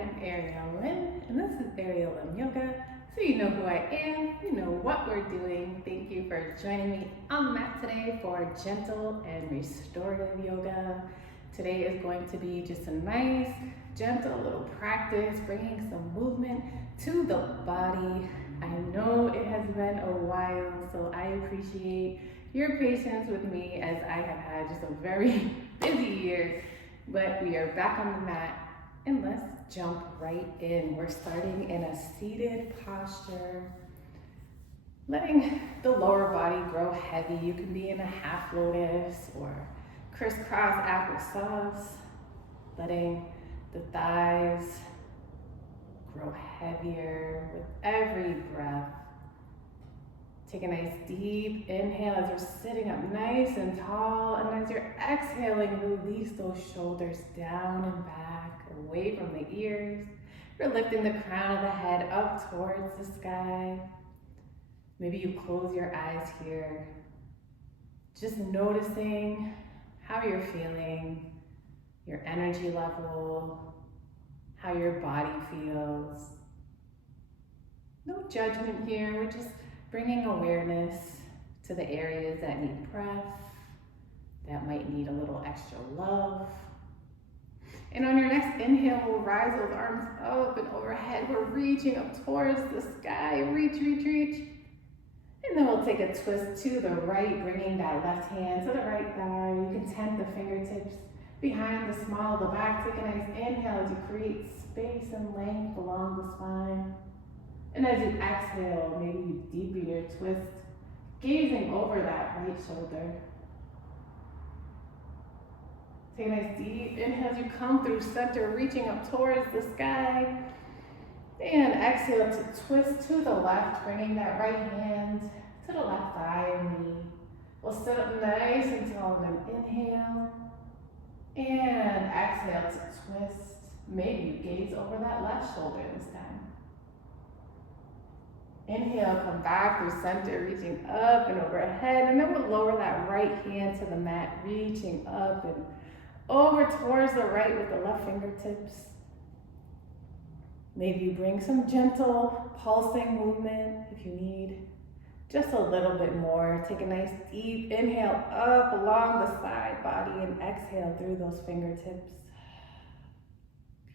am Ariel Lynn, and this is Ariel Lynn Yoga. So you know who I am, you know what we're doing. Thank you for joining me on the mat today for gentle and restorative yoga. Today is going to be just a nice, gentle little practice, bringing some movement to the body. I know it has been a while, so I appreciate your patience with me as I have had just a very busy year, but we are back on the mat. And let's jump right in. We're starting in a seated posture, letting the lower body grow heavy. You can be in a half lotus or crisscross applesauce, letting the thighs grow heavier with every breath. Take a nice deep inhale as we're sitting up nice and tall, and as you're exhaling, release those shoulders down and back, away from the ears. You're lifting the crown of the head up towards the sky. Maybe you close your eyes here, just noticing how you're feeling, your energy level, how your body feels. No judgment here, we're just bringing awareness to the areas that need breath, that might need a little extra love. And on your next inhale, we'll rise those arms up and overhead. We're reaching up towards the sky. Reach, reach, reach. And then we'll take a twist to the right, bringing that left hand to the right thigh. You can tent the fingertips behind the small of the back. Take a nice inhale as you create space and length along the spine. And as you exhale, maybe you deepen your twist, gazing over that right shoulder. Take a nice deep inhale as you come through center, reaching up towards the sky. And exhale to twist to the left, bringing that right hand to the left thigh or knee. We'll sit up nice and tall, and then inhale. And exhale to twist. Maybe you gaze over that left shoulder this time. Inhale, come back through center, reaching up and overhead, and then we'll lower that right hand to the mat, reaching up and over towards the right with the left fingertips. Maybe you bring some gentle pulsing movement if you need. Just a little bit more. Take a nice deep inhale up along the side body and exhale through those fingertips.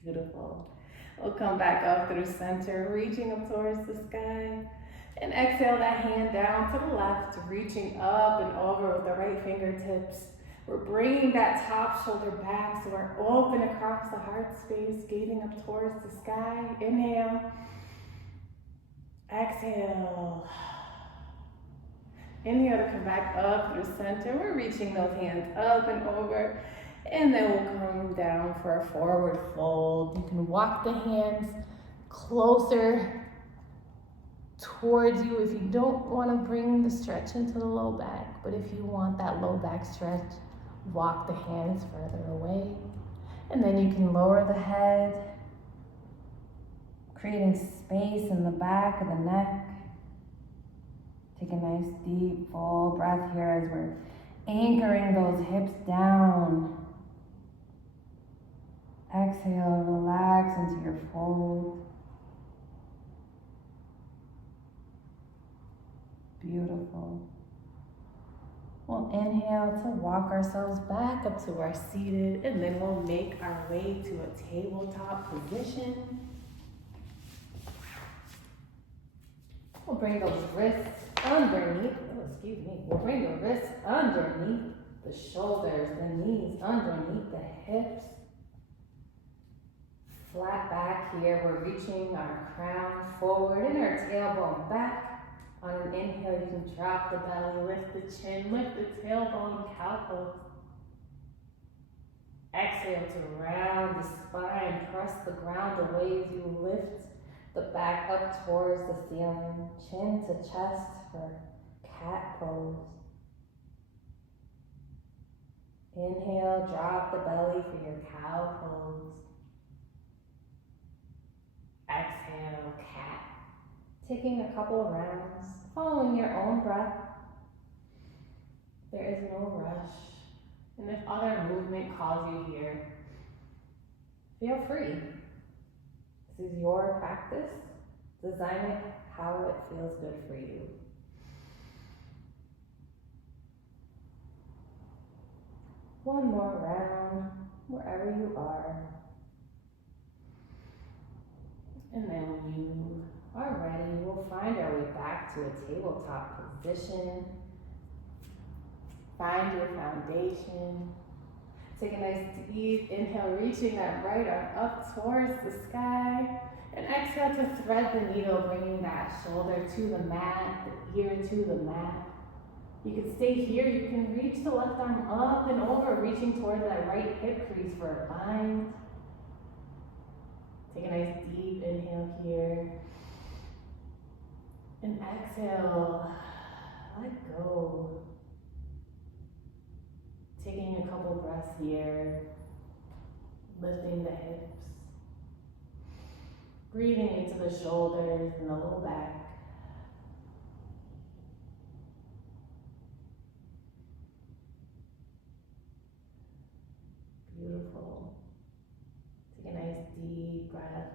Beautiful. We'll come back up through center, reaching up towards the sky. And exhale that hand down to the left, reaching up and over with the right fingertips. We're bringing that top shoulder back so we're open across the heart space, gazing up towards the sky. Inhale. Exhale. Inhale to come back up through center. We're reaching those hands up and over. And then we'll come down for a forward fold. You can walk the hands closer towards you if you don't want to bring the stretch into the low back. But if you want that low back stretch, walk the hands further away. And then you can lower the head, creating space in the back of the neck. Take a nice deep full breath here as we're anchoring those hips down. Exhale, relax into your fold. Beautiful. We'll inhale to walk ourselves back up to our seated, and then we'll make our way to a tabletop position. We'll bring those wrists underneath, we'll bring the wrists underneath the shoulders, the knees underneath the hips. Flat back here, we're reaching our crown forward and our tailbone back. On an inhale, you can drop the belly, lift the chin, lift the tailbone, cow pose. Exhale to round the spine, press the ground away as you lift the back up towards the ceiling, chin to chest for cat pose. Inhale, drop the belly for your cow pose. Exhale, cat. Taking a couple of rounds, following your own breath. There is no rush. And if other movement calls you here, feel free. This is your practice. Design it how it feels good for you. One more round, wherever you are. And then when you are ready, we'll find our way back to a tabletop position. Find your foundation. Take a nice deep inhale, reaching that right arm up towards the sky. And exhale to thread the needle, bringing that shoulder to the mat, the ear to the mat. You can stay here. You can reach the left arm up and over, reaching towards that right hip crease for a bind. Take a nice deep inhale here. And exhale, let go. Taking a couple breaths here, lifting the hips. Breathing into the shoulders and the low back. Beautiful. Take a nice deep breath.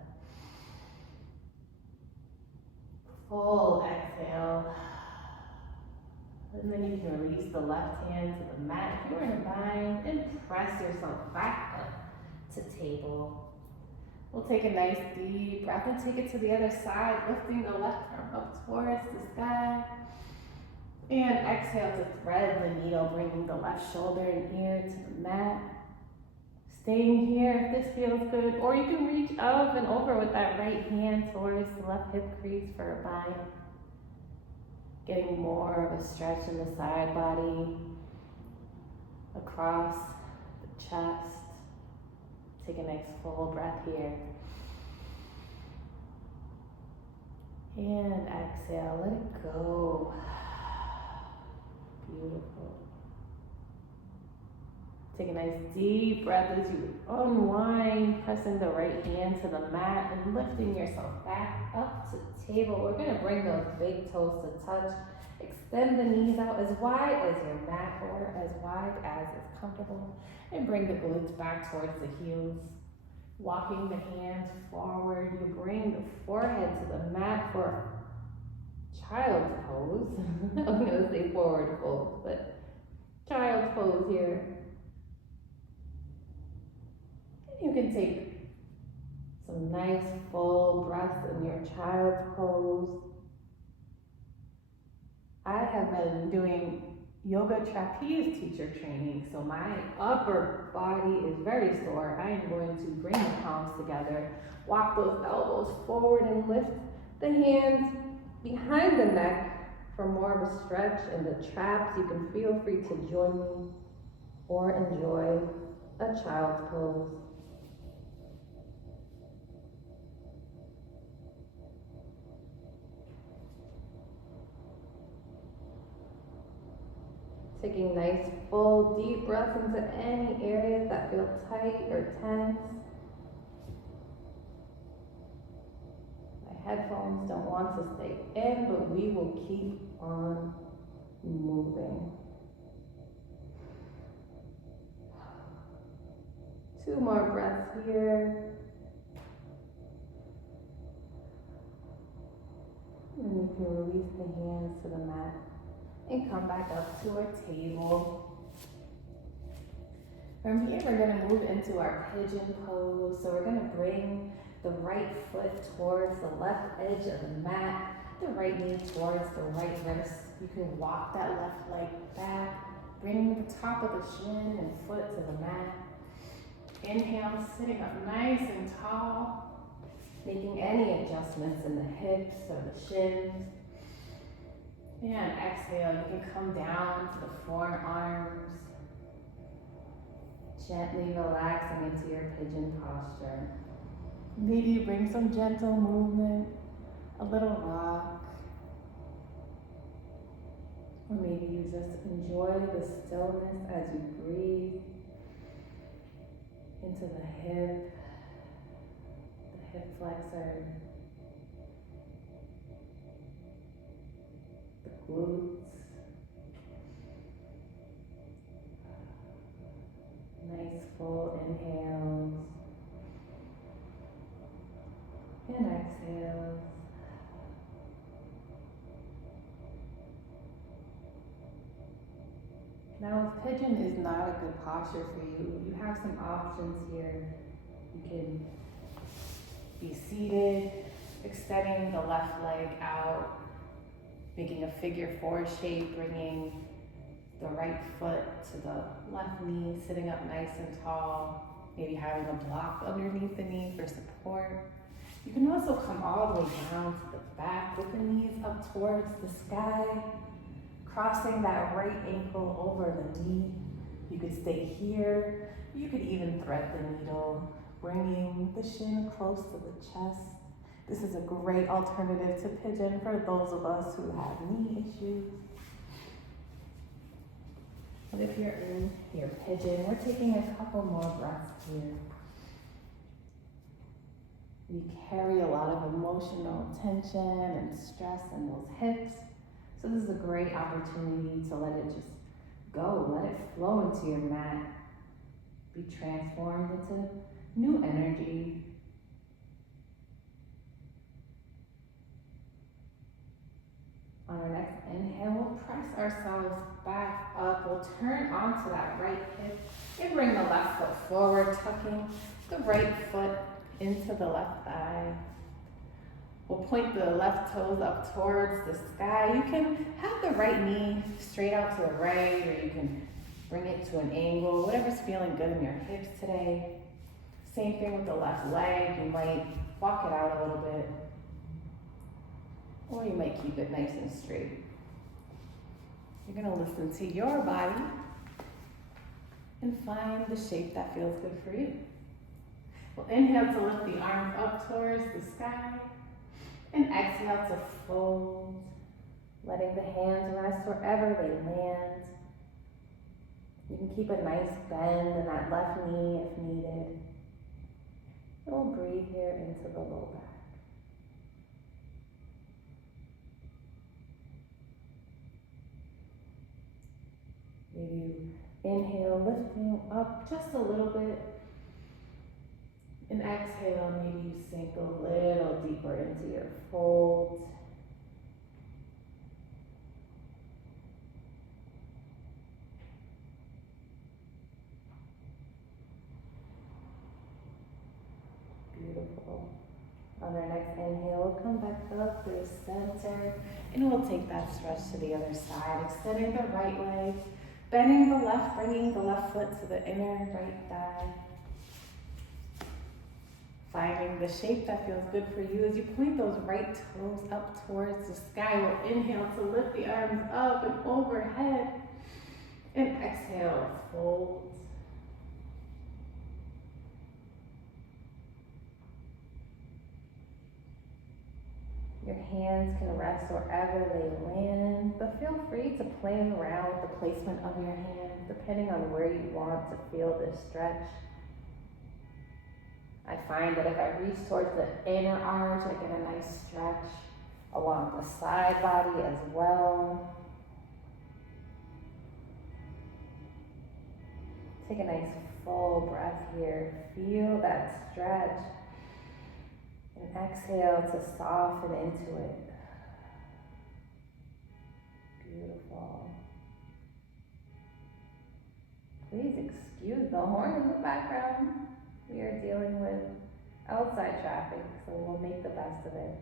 Full exhale. And then you can release the left hand to the mat if you're in a bind and press yourself back up to table. We'll take a nice deep breath and take it to the other side, lifting the left arm up towards the sky. And exhale to thread the needle, bringing the left shoulder and ear to the mat. Staying here if this feels good, or you can reach up and over with that right hand towards the left hip crease for a bind. Getting more of a stretch in the side body, across the chest. Take a nice full breath here. And exhale, let it go. Beautiful. Take a nice deep breath as you unwind, pressing the right hand to the mat and lifting yourself back up to table. We're gonna bring those big toes to touch. Extend the knees out as wide as your mat or as wide as is comfortable. And bring the glutes back towards the heels. Walking the hands forward, you bring the forehead to the mat for child's pose. I'm gonna say forward fold, but child's pose here. You can take some nice full breaths in your child's pose. I have been doing yoga trapeze teacher training, so my upper body is very sore. I am going to bring the palms together, walk those elbows forward and lift the hands behind the neck for more of a stretch. In the traps, you can feel free to join me or enjoy a child's pose. Taking nice full deep breaths into any areas that feel tight or tense. My headphones don't want to stay in, but we will keep on moving. 2 more breaths here. And you can release the hands to the mat. And come back up to our table. From here, we're going to move into our pigeon pose. So we're going to bring the right foot towards the left edge of the mat, the right knee towards the right wrist. You can walk that left leg back, bringing the top of the shin and foot to the mat. Inhale, sitting up nice and tall, making any adjustments in the hips or the shins. And exhale, you can come down to the forearms, gently relaxing into your pigeon posture. Maybe you bring some gentle movement, a little rock, or maybe you just enjoy the stillness as you breathe into the hip flexor, glutes, nice full inhales, not a good posture for you, you have some options here. You can be seated, extending the left leg out, making a figure four shape, bringing the right foot to the left knee, sitting up nice and tall, maybe having a block underneath the knee for support. You can also come all the way down to the back with the knees up towards the sky, crossing that right ankle over the knee. You could stay here. You could even thread the needle, bringing the shin close to the chest. This is a great alternative to pigeon for those of us who have knee issues. And if you're in your pigeon, we're taking a couple more breaths here. We carry a lot of emotional tension and stress in those hips. So this is a great opportunity to let it just go, let it flow into your mat, be transformed into new energy. On our next inhale, we'll press ourselves back up. We'll turn onto that right hip and bring the left foot forward, tucking the right foot into the left thigh. We'll point the left toes up towards the sky. You can have the right knee straight out to the right, or you can bring it to an angle, whatever's feeling good in your hips today. Same thing with the left leg. You might walk it out a little bit, or you might keep it nice and straight. You're gonna listen to your body and find the shape that feels good for you. We'll inhale to lift the arms up towards the sky, and exhale to fold, letting the hands rest wherever they land. You can keep a nice bend in that left knee if needed. And we'll breathe here into the low back. Maybe you inhale, lifting up just a little bit. And exhale, maybe you sink a little deeper into your fold. Beautiful. On our next inhale, we'll come back up through center, and we'll take that stretch to the other side, extending the right leg, bending the left, bringing the left foot to the inner right thigh. Finding the shape that feels good for you as you point those right toes up towards the sky. We'll inhale to lift the arms up and overhead. And exhale, fold. Your hands can rest wherever they land, but feel free to play around with the placement of your hands, depending on where you want to feel this stretch. I find that if I reach towards the inner arch, I get a nice stretch along the side body as well. Take a nice full breath here. Feel that stretch. And exhale to soften into it. Beautiful. Please excuse the horn in the background. We are dealing with outside traffic, so we'll make the best of it.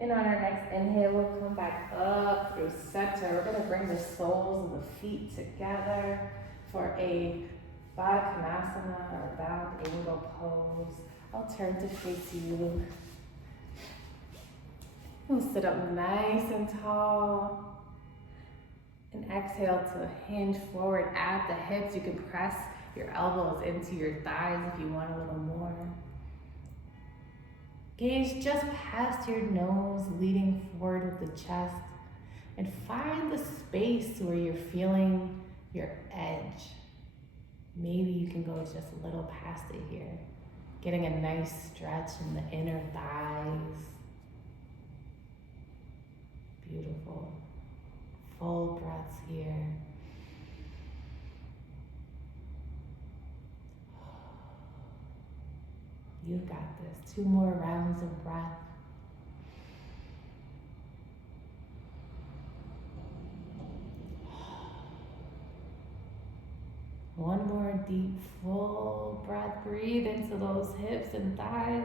And on our next inhale, we'll come back up through center. We're going to bring the soles of the feet together for a Baddha Konasana or bound angle pose. I'll turn to face you. We'll sit up nice and tall. And exhale to hinge forward at the hips. You can press your elbows into your thighs if you want a little more. Gaze just past your nose, leading forward with the chest. And find the space where you're feeling your edge. Maybe you can go just a little past it here. Getting a nice stretch in the inner thighs. Beautiful. Full breaths here. You've got this. 2 more rounds of breath. deep, full breath. Breathe into those hips and thighs.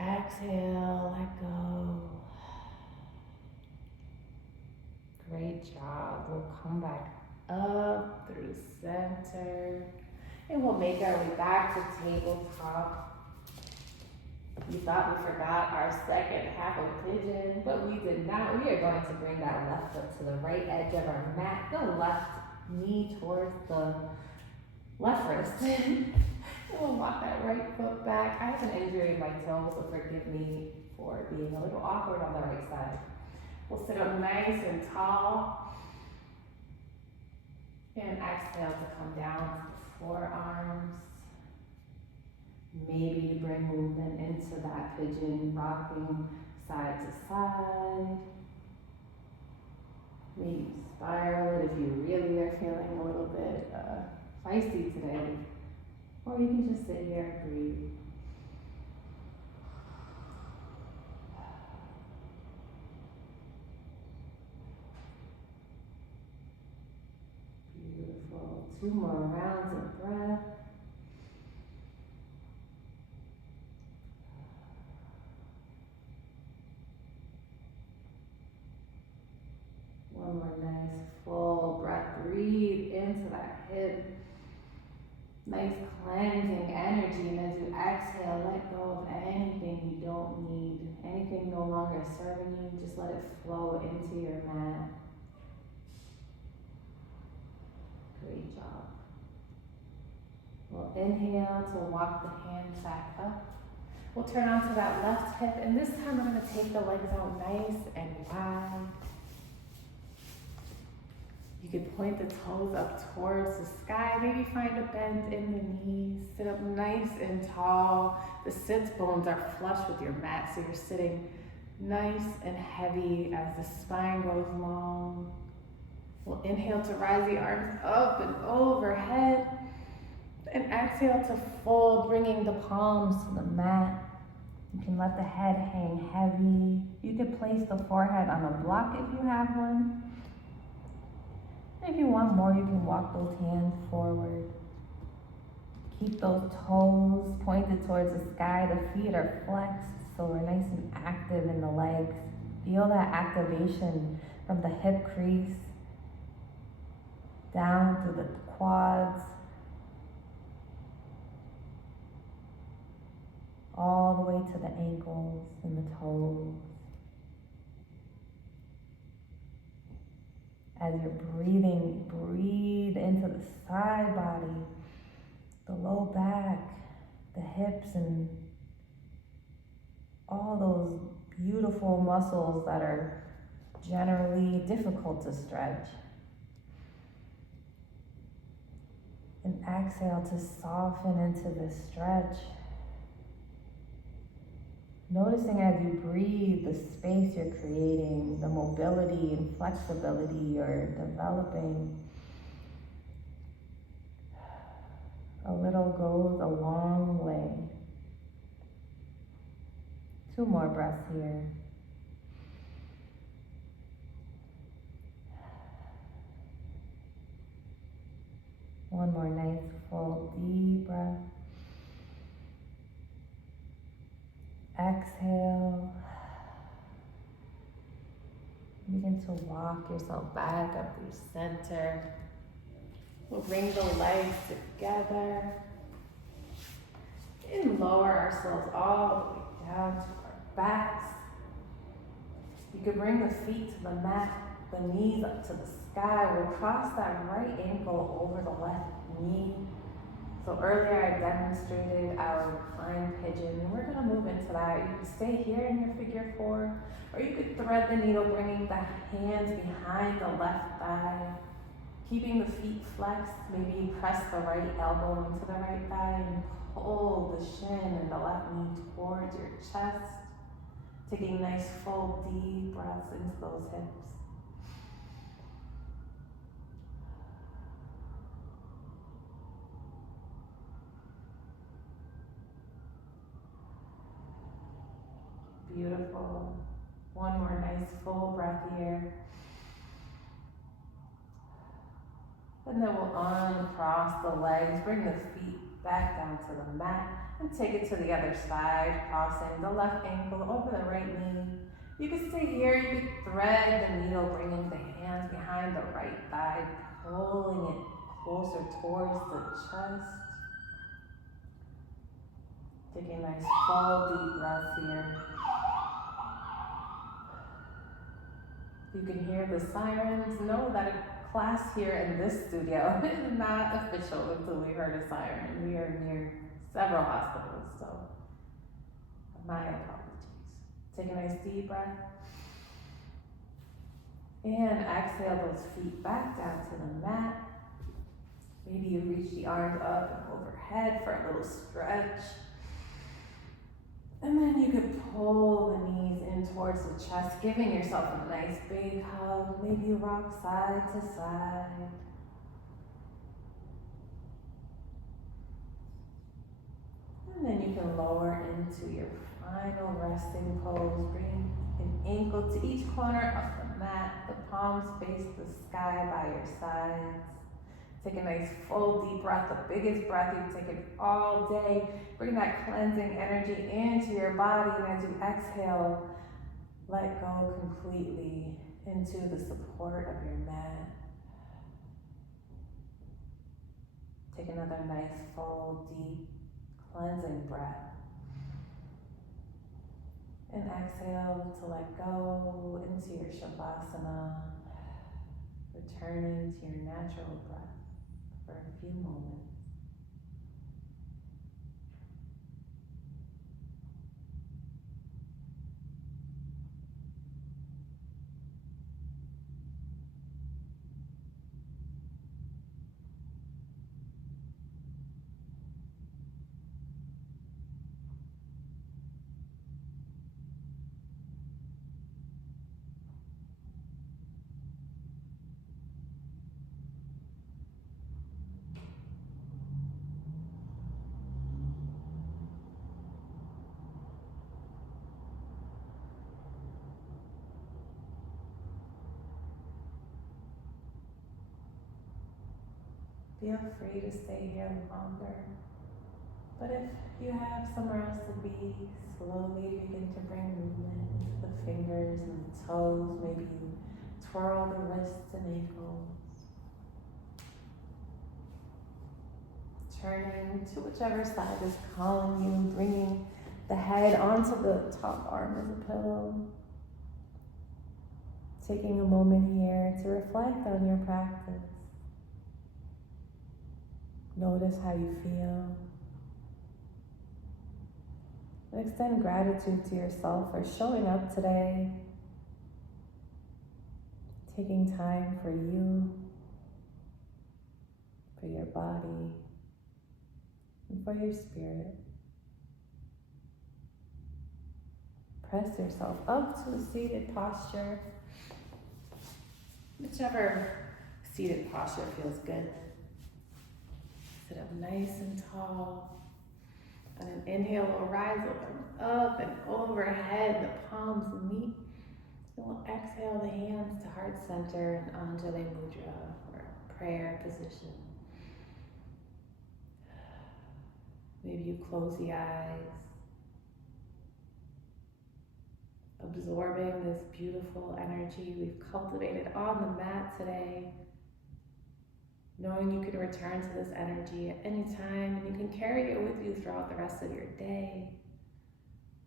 Exhale, let go. Great job. We'll come back up through center. And we'll make our way back to tabletop. We thought we forgot our second half of pigeon, but we did not. We are going to bring that left foot to the right edge of our mat, the left knee towards the left wrist. And we'll walk that right foot back. I have an injury in my toe, so forgive me for being a little awkward on the right side. We'll sit up nice and tall. And exhale to come down to the forearms. Maybe you bring movement into that pigeon, rocking side to side. Maybe spiral it if you really are feeling a little bit feisty today. Or you can just sit here and breathe. Beautiful. 2 more rounds of breath. One more nice full breath. Breathe into that hip. Nice cleansing energy. And as you exhale, let go of anything you don't need. Anything no longer serving you, just let it flow into your mat. Great job. We'll inhale to walk the hands back up. We'll turn onto that left hip, and this time we're going to take the legs out nice and wide. You can point the toes up towards the sky. Maybe find a bend in the knees. Sit up nice and tall. The sits bones are flush with your mat, so you're sitting nice and heavy as the spine goes long. We'll inhale to rise the arms up and overhead. And exhale to fold, bringing the palms to the mat. You can let the head hang heavy. You could place the forehead on a block if you have one. If you want more, you can walk those hands forward. Keep those toes pointed towards the sky. The feet are flexed, so we're nice and active in the legs. Feel that activation from the hip crease down to the quads, all the way to the ankles and the toes. As you're breathing, breathe into the side body, the low back, the hips, and all those beautiful muscles that are generally difficult to stretch. And exhale to soften into this stretch. Noticing as you breathe the space you're creating, the mobility and flexibility you're developing. A little goes a long way. 2 more breaths here. One more nice full deep breath. Exhale. Begin to walk yourself back up through center. We'll bring the legs together and lower ourselves all the way down to our backs. You can bring the feet to the mat, the knees up to the sky. We'll cross that right ankle over the left knee. So earlier I demonstrated our reclined pigeon, and we're going to move into that. You can stay here in your figure 4, or you could thread the needle, bringing the hands behind the left thigh, keeping the feet flexed. Maybe you press the right elbow into the right thigh and pull the shin and the left knee towards your chest, taking nice full deep breaths into those hips. Beautiful. One more nice full breath here. And then we'll uncross the legs, bring the feet back down to the mat, and take it to the other side, crossing the left ankle over the right knee. You can stay here, you can thread the needle, bringing the hands behind the right thigh, pulling it closer towards the chest. Take a nice full deep breath here. You can hear the sirens. Know that a class here in this studio is not official until we heard a siren. We are near several hospitals, so my apologies. Take a nice deep breath. And exhale those feet back down to the mat. Maybe you reach the arms up and overhead for a little stretch. And then you can pull the knees in towards the chest, giving yourself a nice big hug. Maybe you rock side to side. And then you can lower into your final resting pose. Bring an ankle to each corner of the mat. The palms face the sky by your sides. Take a nice full deep breath, the biggest breath you've taken all day. Bring that cleansing energy into your body, and as you exhale, let go completely into the support of your mat. Take another nice full deep cleansing breath. And exhale to let go into your Shavasana, returning to your natural breath for a few moments. Feel free to stay here longer, but if you have somewhere else to be, slowly begin to bring movement into the fingers and the toes. Maybe you twirl the wrists and ankles, turning to whichever side is calling you, bringing the head onto the top arm as a pillow. Taking a moment here to reflect on your practice. Notice how you feel. And extend gratitude to yourself for showing up today, taking time for you, for your body, and for your spirit. Press yourself up to a seated posture, whichever seated posture feels good. Sit up nice and tall. On an inhale, we'll rise up and overhead. The palms meet. And we'll exhale the hands to heart center and Anjali Mudra, or prayer position. Maybe you close the eyes, absorbing this beautiful energy we've cultivated on the mat today. Knowing you can return to this energy at any time, and you can carry it with you throughout the rest of your day,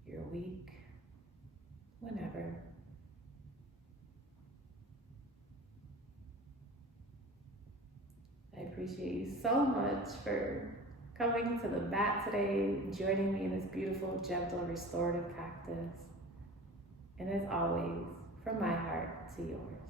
your week, whenever. I appreciate you so much for coming to the mat today, joining me in this beautiful, gentle, restorative practice. And as always, from my heart to yours.